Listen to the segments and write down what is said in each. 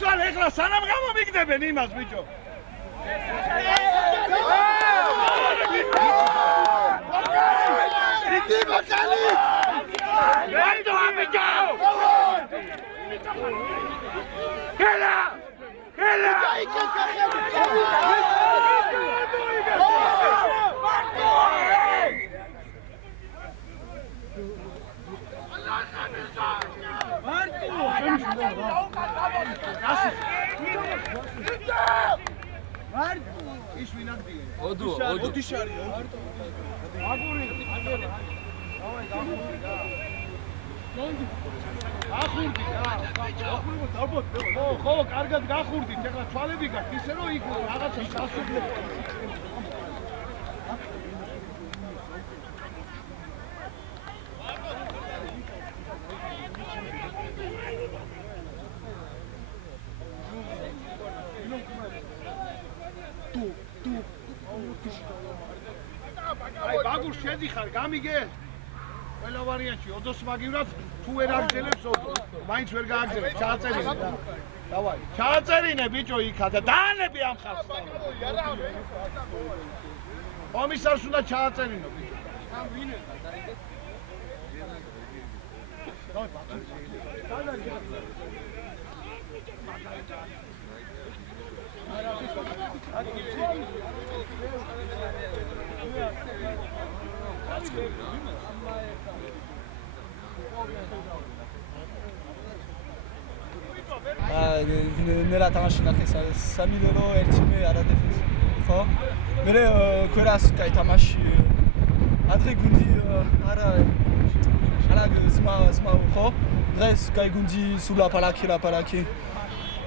გაცვალ ეხლა სანამ გამომიგდებენ იმას ბიჭო. Иди, Макали! Вайду бიჭო! Хელა! Хელა! ის ვინაგდია? ოდიშარია. აგური. დავაი გახურდი რა. გახურდი რა. ხო, კარგად გახურდით. ეხლა თვალები გაქვთ ისე რომ იქ რაღაცა სასუქლო. აი ბაგურ შედიხარ გამიგე ყველა ვარიანტში ოდოს მაგივრად თუ ვერ აგზელებს ოდო მაინც ვერ გააგზელებს ჩააწერინე დავაი ჩააწერინე ბიჭო იქა და დაანები ამ ხალხს კომისარს უნდა ჩააწერინო ბიჭო ამ ვინე დავაი ნელა თამაში ნახეს 3 ლერო ერთი მე არა დეფენსი ხო მე ქერას კაი თამაში ადრე გუნდი არა ზმა ხო დღეს კაი გუნდი სულა პალაკი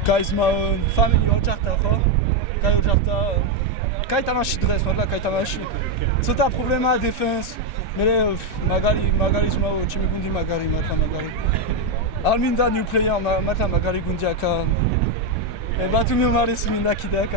კაი ზმა ფამილი ოჯახთა ხო კაი ოჯახთა კაი თამაში დღეს მაგრამ კაი თამაში ცოტა პრობლემაა დეფენს მე მაგარი ზმა ჩემი გუნდი მაგარი არ მინდა new player მაგრამ მაგარი გუნდი აქ ბათუმი უმარის მინდა კიდე აქ